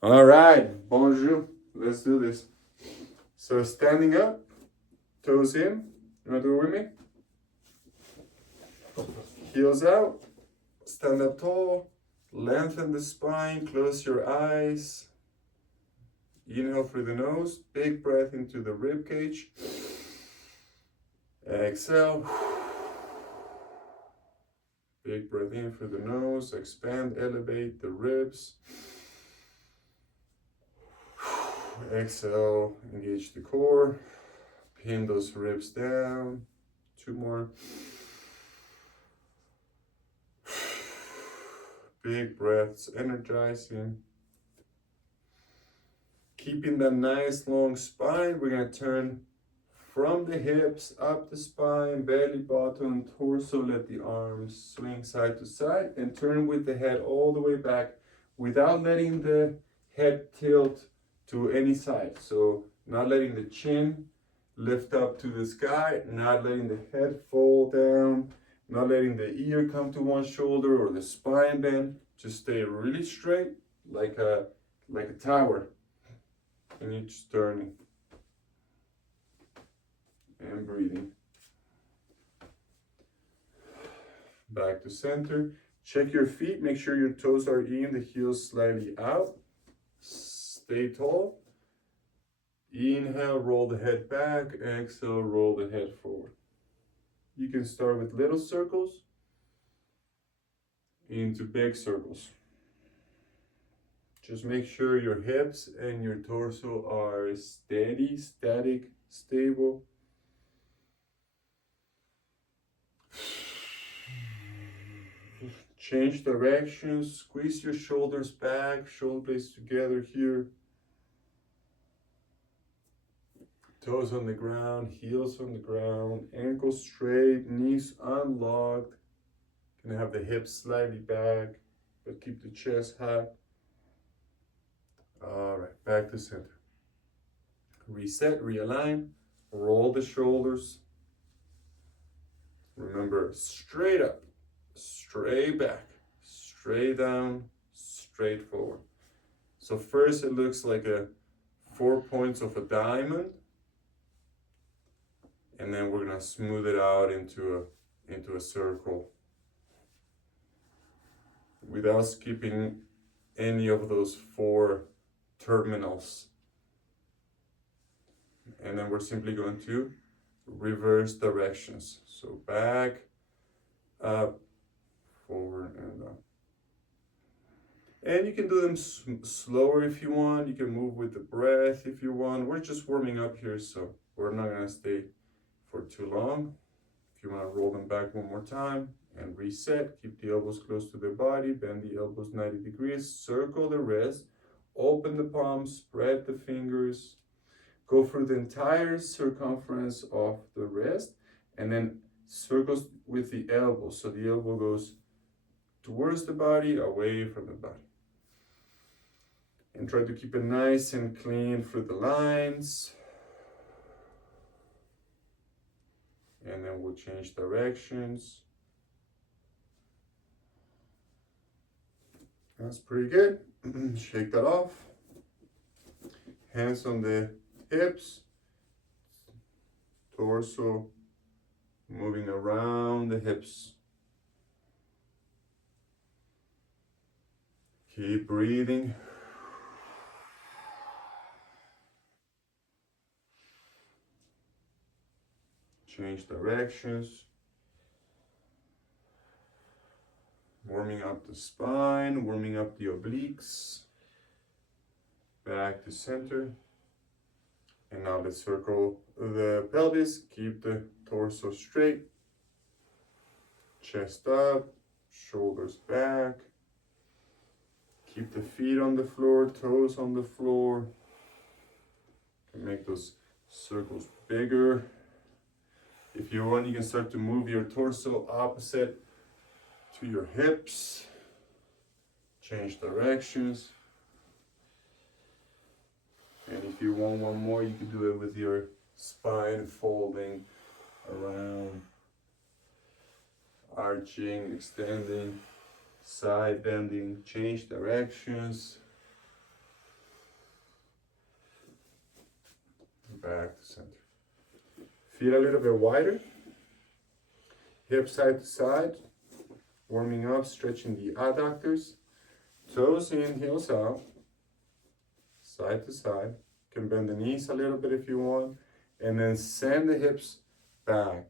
All right, bonjour. Let's do this. So standing up, toes in. You want to do it with me? Heels out. Stand up tall. Lengthen the spine. Close your eyes. Inhale through the nose. Big breath into the rib cage. Exhale. Big breath in through the nose. Expand, elevate the ribs. Exhale, engage the core. Pin those ribs down. Two more. Big breaths, energizing. Keeping that nice long spine, we're gonna turn from the hips up the spine, belly button, torso, let the arms swing side to side, and turn with the head all the way back without letting the head tilt to any side. So not letting the chin lift up to the sky, not letting the head fall down, not letting the ear come to one shoulder or the spine bend. Just stay really straight, like a tower, and you're just turning and breathing. Back to center. Check your feet, make sure your toes are in, the heels slightly out. Stay tall. Inhale, roll the head back. Exhale, roll the head forward. You can start with little circles into big circles. Just make sure your hips and your torso are steady, static, stable. Change directions, squeeze your shoulders back, shoulder blades together here. Toes on the ground, heels on the ground, ankles straight, knees unlocked. Gonna have the hips slightly back, but keep the chest high. All right, back to center. Reset, realign, roll the shoulders. Remember, straight up, straight back, straight down, straight forward. So first it looks like 4 points of a diamond, and then we're gonna smooth it out into a circle without skipping any of those 4 terminals. And then we're simply going to reverse directions. So back, up, forward, and up. And you can do them slower if you want. You can move with the breath if you want. We're just warming up here, so we're not gonna stay for too long. If you want to roll them back one more time and reset, keep the elbows close to the body, bend the elbows 90 degrees, circle the wrist, open the palms, spread the fingers, go through the entire circumference of the wrist, and then circles with the elbow. So the elbow goes towards the body, away from the body. And try to keep it nice and clean through the lines. And then we'll change directions. That's pretty good. Shake that off. Hands on the hips. Torso moving around the hips. Keep breathing. Change directions. Warming up the spine, warming up the obliques. Back to center. And now let's circle the pelvis. Keep the torso straight. Chest up, shoulders back. Keep the feet on the floor, toes on the floor. You can make those circles bigger. If you want, you can start to move your torso opposite to your hips. Change directions. And if you want one more, you can do it with your spine folding around, arching, extending, side bending. Change directions. back to center. Feet a little bit wider. Hips side to side. Warming up, stretching the adductors. Toes in, heels out. Side to side. You can bend the knees a little bit if you want. And then send the hips back,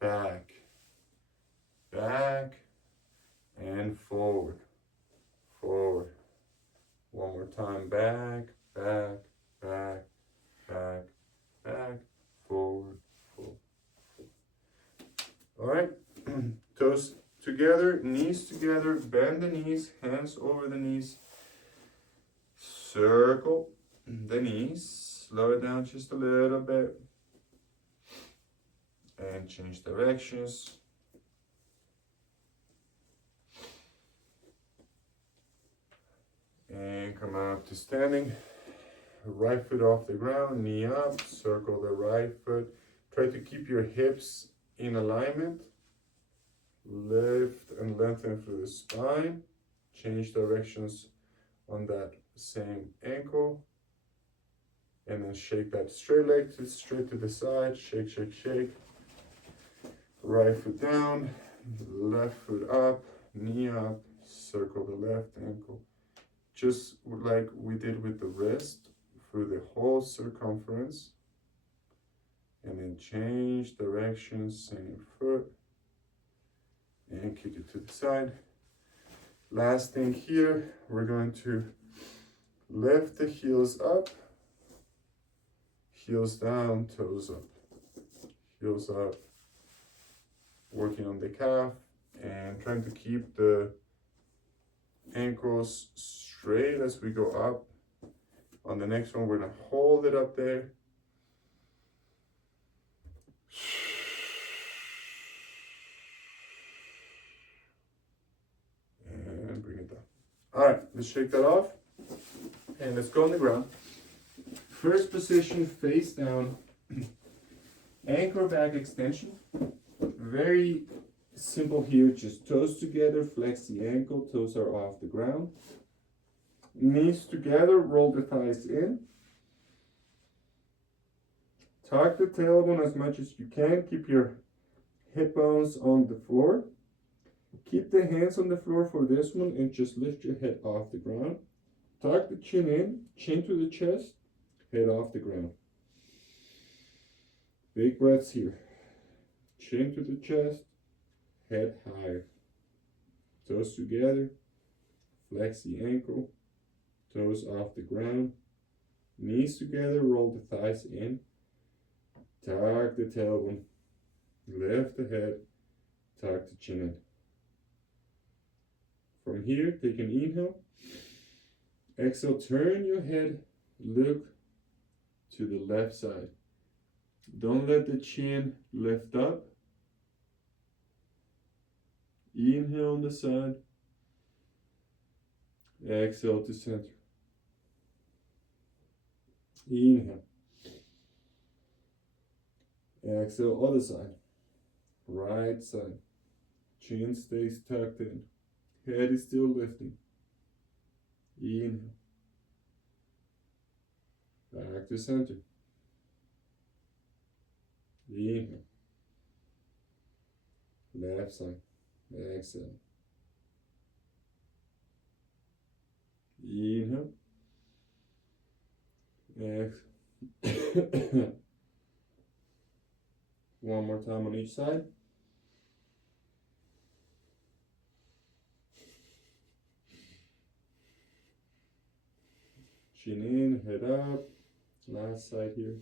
back, back, and forward, forward. One more time, back, back, back, back, back, forward, forward. All right, toes together, knees together, bend the knees, hands over the knees. Circle the knees, slow it down just a little bit. And change directions. And come up to standing. Right foot off the ground, knee up, circle the right foot. Try to keep your hips in alignment. Lift and lengthen through the spine. Change directions on that same ankle. And then shake that straight leg straight to the side. Shake, shake, shake. Right foot down, left foot up, knee up, circle the left ankle. Just like we did with the wrist, through the whole circumference. And then change directions, same foot. And kick it to the side. Last thing here, we're going to lift the heels up, heels down, toes up, heels up. Working on the calf and trying to keep the ankles straight as we go up. On the next one, we're gonna hold it up there. And bring it down. All right, let's shake that off. And let's go on the ground. First position, face down. Anchor back extension. Very simple here, just toes together, flex the ankle, toes are off the ground. Knees together, roll the thighs in. Tuck the tailbone as much as you can, keep your hip bones on the floor. Keep the hands on the floor for this one and just lift your head off the ground. Tuck the chin in, chin to the chest, head off the ground. Big breaths here. Chin to the chest, head higher. Toes together, flex the ankle, toes off the ground. Knees together, roll the thighs in. Tuck the tailbone, lift the head, tuck the chin in. From here, take an inhale. Exhale, turn your head, look to the left side. Don't let the chin lift up. Inhale on the side. Exhale to center. Inhale. Exhale, other side. Right side. Chin stays tucked in. Head is still lifting. Inhale. Back to center. Inhale. Left side. Exhale. Inhale. Exhale. One more time on each side. Chin in, head up. Last side here.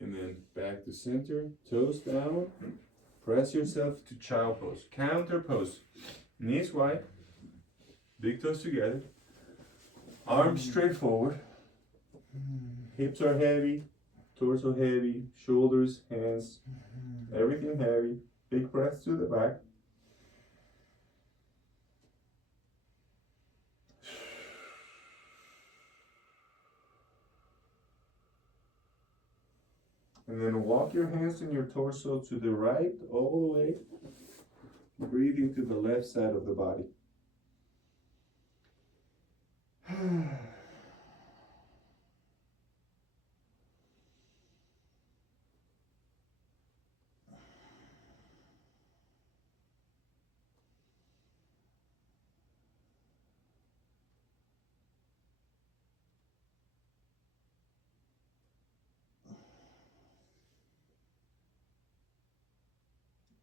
And then back to center, toes down. Press yourself to child pose. Counter pose. Knees wide. Big toes together. Arms straight forward. Hips are heavy. Torso heavy. Shoulders, hands. Everything heavy. Big press to the back. And then walk your hands and your torso to the right, all the way. Breathe into the left side of the body.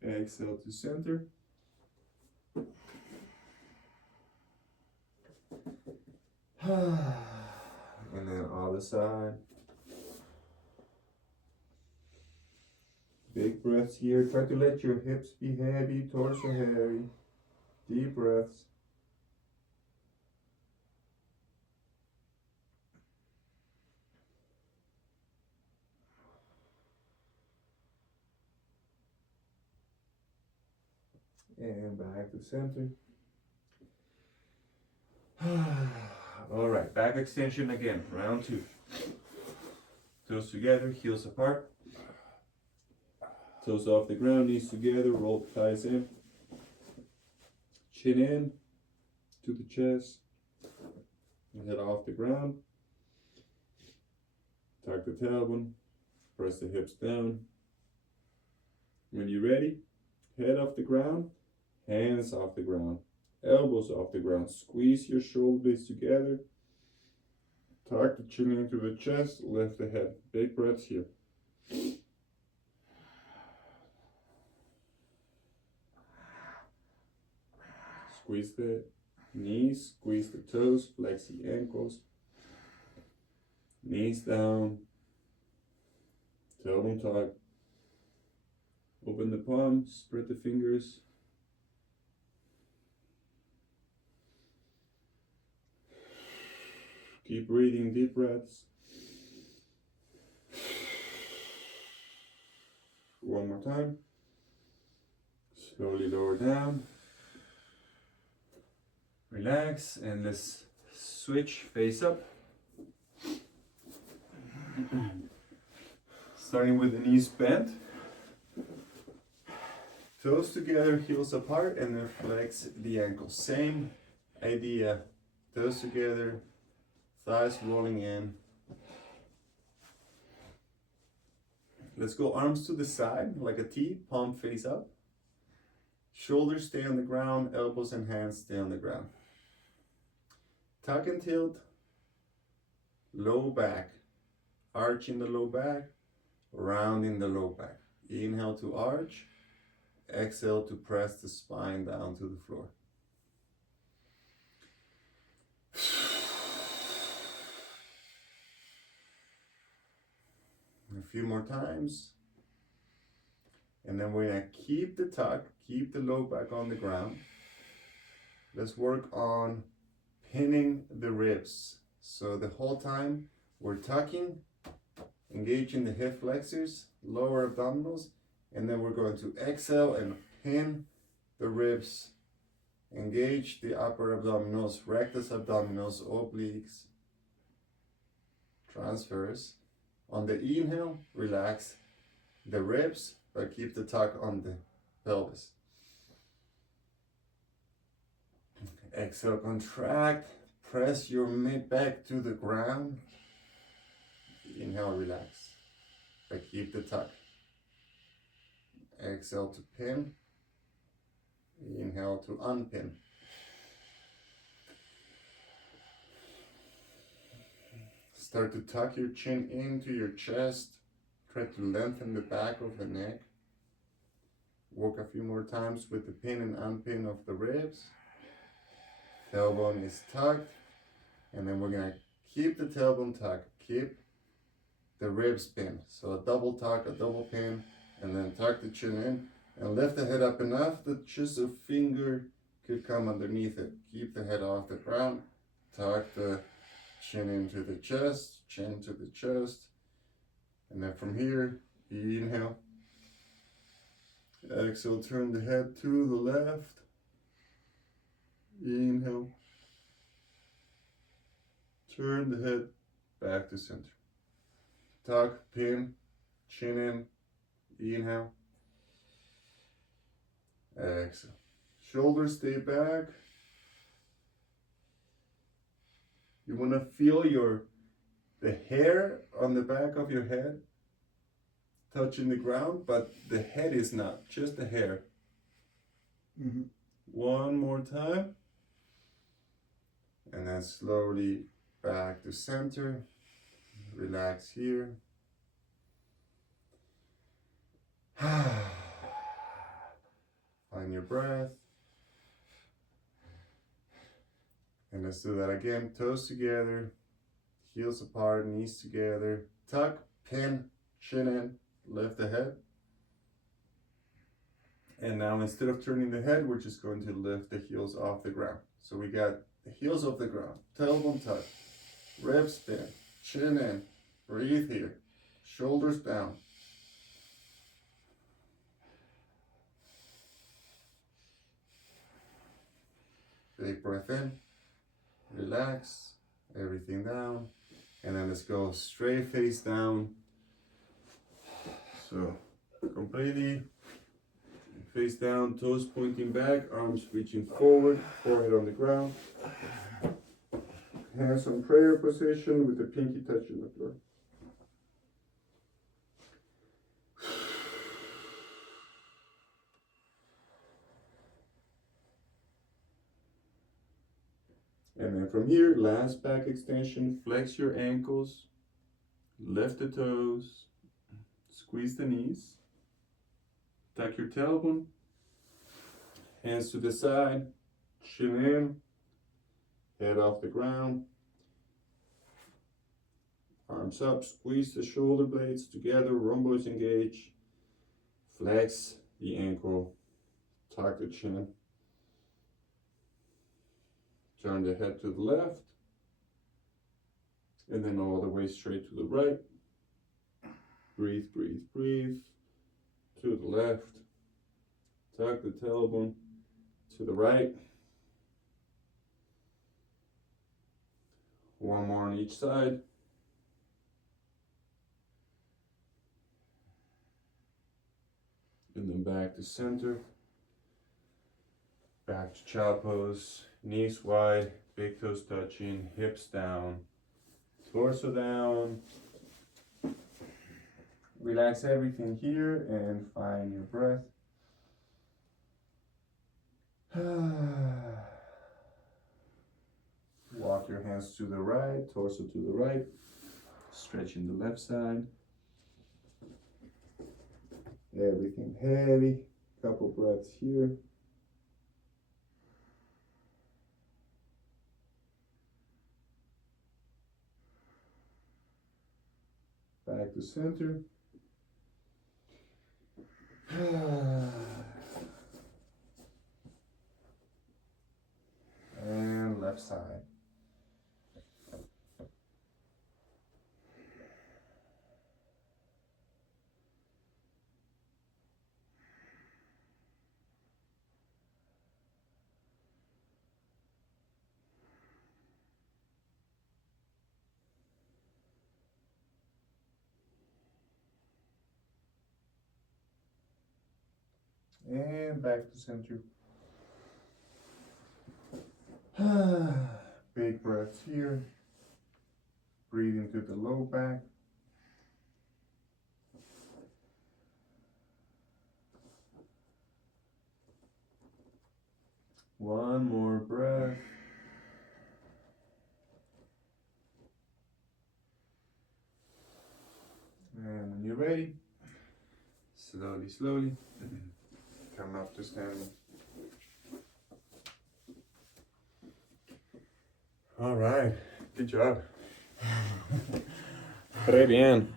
Exhale to center. And then other side. Big breaths here. Try to let your hips be heavy, torso heavy. Deep breaths. And back to center. All right, back extension again, round 2. Toes together, heels apart. Toes off the ground, knees together, roll the thighs in. Chin in to the chest. Head off the ground. Tuck the tailbone. Press the hips down. When you're ready, head off the ground, hands off the ground, elbows off the ground. Squeeze your shoulder blades together. Tuck the chin into the chest, lift the head. Big breaths here. Squeeze the knees, squeeze the toes, flex the ankles. Knees down, tailbone tuck. Open the palms, spread the fingers. Keep breathing, deep breaths. One more time. Slowly lower down. Relax, and let's switch face up. Starting with the knees bent. Toes together, heels apart, and then flex the ankles. Same idea. Toes together, thighs rolling in. Let's go arms to the side like a T, palm face up. Shoulders stay on the ground, elbows and hands stay on the ground. Tuck and tilt, low back. Arch in the low back, round in the low back. Inhale to arch. Exhale to press the spine down to the floor. A few more times. And then we're gonna keep the tuck, keep the low back on the ground. Let's work on pinning the ribs. So the whole time we're tucking, engaging the hip flexors, lower abdominals, and then we're going to exhale and pin the ribs. Engage the upper abdominals, rectus abdominals, obliques, transverse. On the inhale, relax the ribs, but keep the tuck on the pelvis. Exhale, contract, press your mid back to the ground. Inhale, relax, but keep the tuck. Exhale to pin. Inhale to unpin. Start to tuck your chin into your chest. Try to lengthen the back of the neck. Work a few more times with the pin and unpin of the ribs. Tailbone is tucked. And then we're going to keep the tailbone tucked. Keep the ribs pinned. So a double tuck, a double pin. And then tuck the chin in and lift the head up enough that just a finger could come underneath it. Keep the head off the ground. Tuck the chin into the chest, chin to the chest. And then from here, inhale. Exhale, turn the head to the left. Inhale. Turn the head back to center. Tuck, pin, chin in. Inhale. Exhale. Shoulders stay back. You want to feel the hair on the back of your head touching the ground, but the head is not, just the hair. Mm-hmm. One more time. And then slowly back to center. Relax here. Find your breath. And let's do that again. Toes together, heels apart, knees together. Tuck, pin, chin in, lift the head. And now instead of turning the head, we're just going to lift the heels off the ground. So we got the heels off the ground, tailbone tuck, rib spin, chin in, breathe here, shoulders down. Big breath in, relax, everything down. And then let's go straight face down. So completely face down, toes pointing back, arms reaching forward, forehead on the ground. Hands on prayer position with the pinky touching the floor. And then from here, last back extension, flex your ankles, lift the toes, squeeze the knees, tuck your tailbone, hands to the side, chin in, head off the ground, arms up, squeeze the shoulder blades together, rhomboids engage, flex the ankle, tuck the chin, turn the head to the left, and then all the way straight to the right. Breathe, breathe, breathe. To the left, tuck the tailbone to the right. One more on each side. And then back to center. Back to child pose. Knees wide, big toes touching, hips down, torso down. Relax everything here and find your breath. Walk your hands to the right, torso to the right, stretching the left side. Everything heavy, couple breaths here. Back to center. And left side. And back to center. Big breaths here. Breathe into the low back. One more breath. And when you're ready, slowly, slowly, come up to standing. All right, good job. Très bien.